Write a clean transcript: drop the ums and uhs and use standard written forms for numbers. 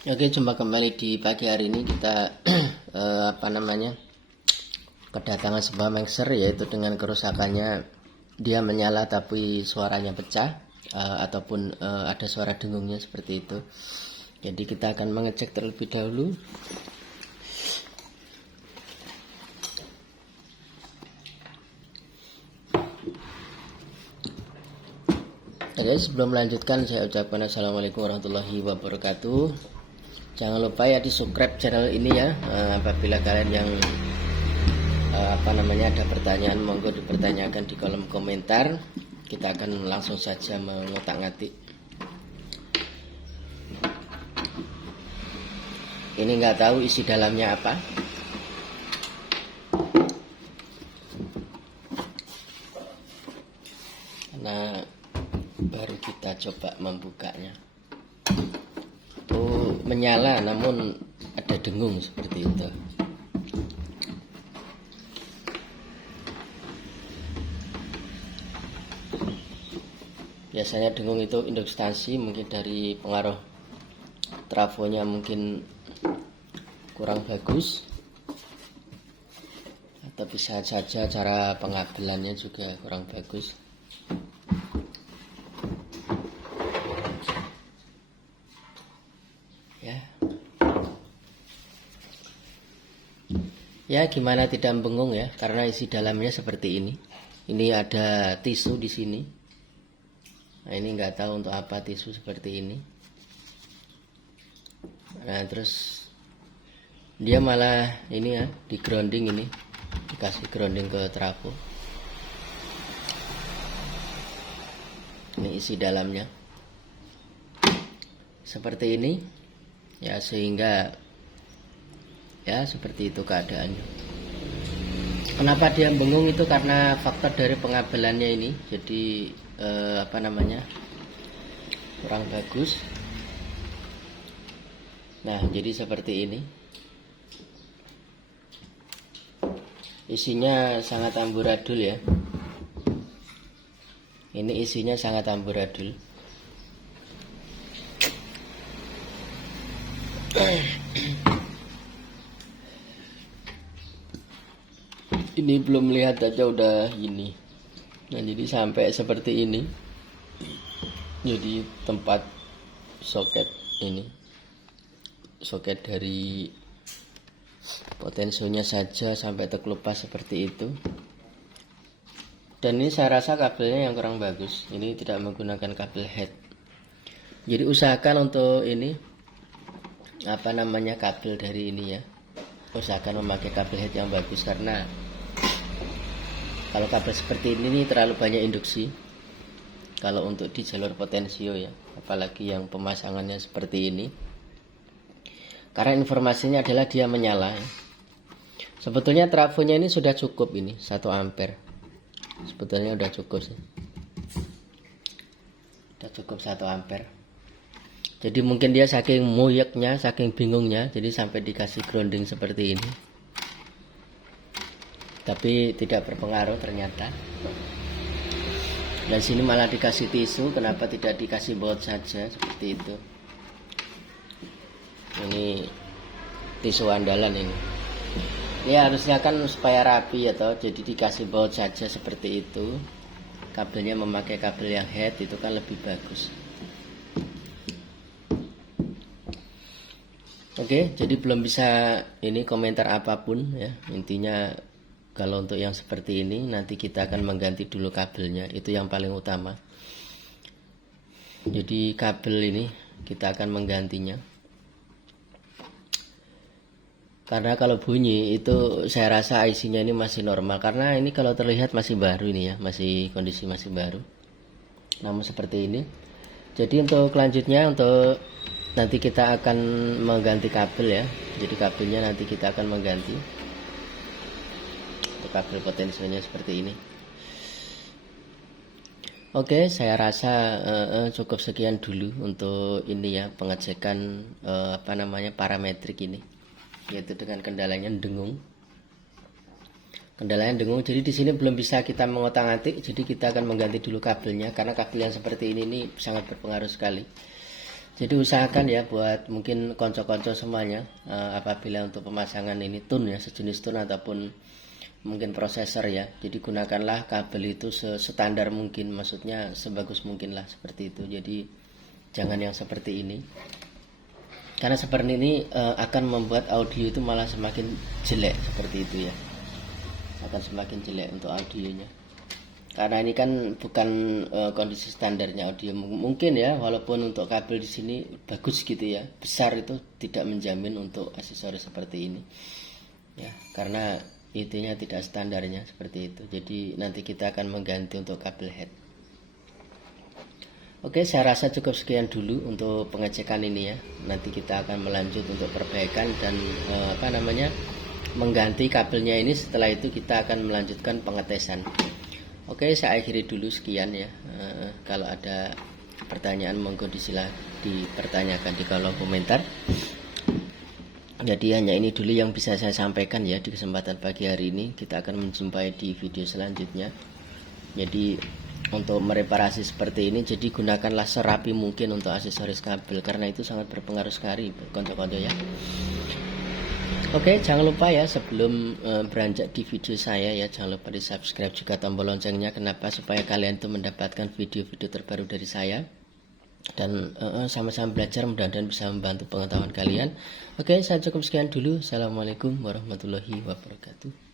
Oke, jumpa kembali di pagi hari ini kita kedatangan sebuah mixer, yaitu dengan kerusakannya dia menyala tapi suaranya pecah, ataupun ada suara dengungnya seperti itu. Jadi kita akan mengecek terlebih dahulu. Oke, sebelum melanjutkan saya ucapkan assalamualaikum warahmatullahi wabarakatuh. Jangan lupa ya di subscribe channel ini ya. Apabila kalian yang ada pertanyaan, monggo dipertanyakan di kolom komentar. Kita akan langsung saja mengotak-ngatik. Ini nggak tahu isi dalamnya apa. Karena baru kita coba membukanya. Tuh menyala namun ada dengung seperti itu. Biasanya dengung itu instansi, mungkin dari pengaruh trafonya mungkin kurang bagus, atau bisa saja cara pengabelannya juga kurang bagus. Ya gimana tidak bengung ya, karena isi dalamnya seperti ini. Ini ada tisu di sini. Nah ini nggak tahu untuk apa tisu seperti ini. Nah terus dia malah ini ya, di grounding ini, dikasih grounding ke trafo. Ini isi dalamnya seperti ini ya, sehingga ya seperti itu keadaannya. Kenapa dia bengung itu karena faktor dari pengabelannya ini. Jadi kurang bagus. Nah jadi seperti ini. Isinya sangat amburadul ya. Ini isinya sangat amburadul. Ini belum lihat aja udah ini. Nah jadi sampai seperti ini. Jadi tempat soket ini, soket dari potensionya saja sampai terkelupas seperti itu. Dan ini saya rasa kabelnya yang kurang bagus. Ini tidak menggunakan kabel head. Jadi usahakan untuk ini kabel dari ini ya, usahakan memakai kabel head yang bagus, karena kalau kabel seperti ini terlalu banyak induksi kalau untuk di jalur potensio ya, apalagi yang pemasangannya seperti ini. Karena informasinya adalah dia menyala ya. Sebetulnya trafonya ini sudah cukup, ini 1 ampere. Sebetulnya udah cukup sih. Udah cukup 1 ampere. Jadi mungkin dia saking muyeknya, saking bingungnya, jadi sampai dikasih grounding seperti ini. Tapi tidak berpengaruh ternyata. Dan sini malah dikasih tisu, kenapa tidak dikasih baut saja seperti itu. Ini tisu andalan ini. Ini harusnya kan supaya rapi atau jadi dikasih baut saja seperti itu. Kabelnya memakai kabel yang head itu kan lebih bagus. Oke, jadi belum bisa ini komentar apapun ya. Intinya kalau untuk yang seperti ini nanti kita akan mengganti dulu kabelnya, itu yang paling utama. Jadi kabel ini kita akan menggantinya. Karena kalau bunyi itu saya rasa IC-nya ini masih normal, karena ini kalau terlihat masih baru ini ya, masih kondisi masih baru. Namun seperti ini. Jadi untuk selanjutnya, untuk nanti kita akan mengganti kabel ya. Jadi kabelnya nanti kita akan mengganti. Untuk kabel potensinya seperti ini. Oke, saya rasa cukup sekian dulu untuk ini ya, pengecekan parametrik ini, yaitu dengan kendalanya dengung. Kendalanya dengung. Jadi di sini belum bisa kita mengotak-atik. Jadi kita akan mengganti dulu kabelnya, karena kabel yang seperti ini sangat berpengaruh sekali. Jadi usahakan ya buat mungkin konco-konco semuanya, apabila untuk pemasangan ini tune ya, sejenis tune ataupun mungkin prosesor ya. Jadi gunakanlah kabel itu standar mungkin, maksudnya sebagus mungkin lah seperti itu. Jadi jangan yang seperti ini. Karena seperti ini akan membuat audio itu malah semakin jelek seperti itu ya. Akan semakin jelek untuk audionya. Karena ini kan bukan kondisi standarnya audio. Mungkin ya, walaupun untuk kabel di sini bagus gitu ya, besar itu tidak menjamin untuk aksesoris seperti ini. Ya, karena intinya tidak standarnya seperti itu. Jadi nanti kita akan mengganti untuk kabel head. Oke, saya rasa cukup sekian dulu untuk pengecekan ini ya. Nanti kita akan melanjut untuk perbaikan dan mengganti kabelnya ini. Setelah itu kita akan melanjutkan pengetesan. Oke, saya akhiri dulu sekian ya. Kalau ada pertanyaan monggo dipertanyakan di kolom komentar. Jadi hanya ini dulu yang bisa saya sampaikan ya di kesempatan pagi hari ini. Kita akan menjumpai di video selanjutnya. Jadi untuk mereparasi seperti ini, jadi gunakanlah serapi mungkin untuk aksesoris kabel, karena itu sangat berpengaruh sekali konco-konco ya. Oke, jangan lupa ya sebelum beranjak di video saya ya, jangan lupa di subscribe juga tombol loncengnya. Kenapa? Supaya kalian tuh mendapatkan video-video terbaru dari saya. Dan sama-sama belajar, mudah-mudahan bisa membantu pengetahuan kalian. Oke, saya cukup sekian dulu. Assalamualaikum warahmatullahi wabarakatuh.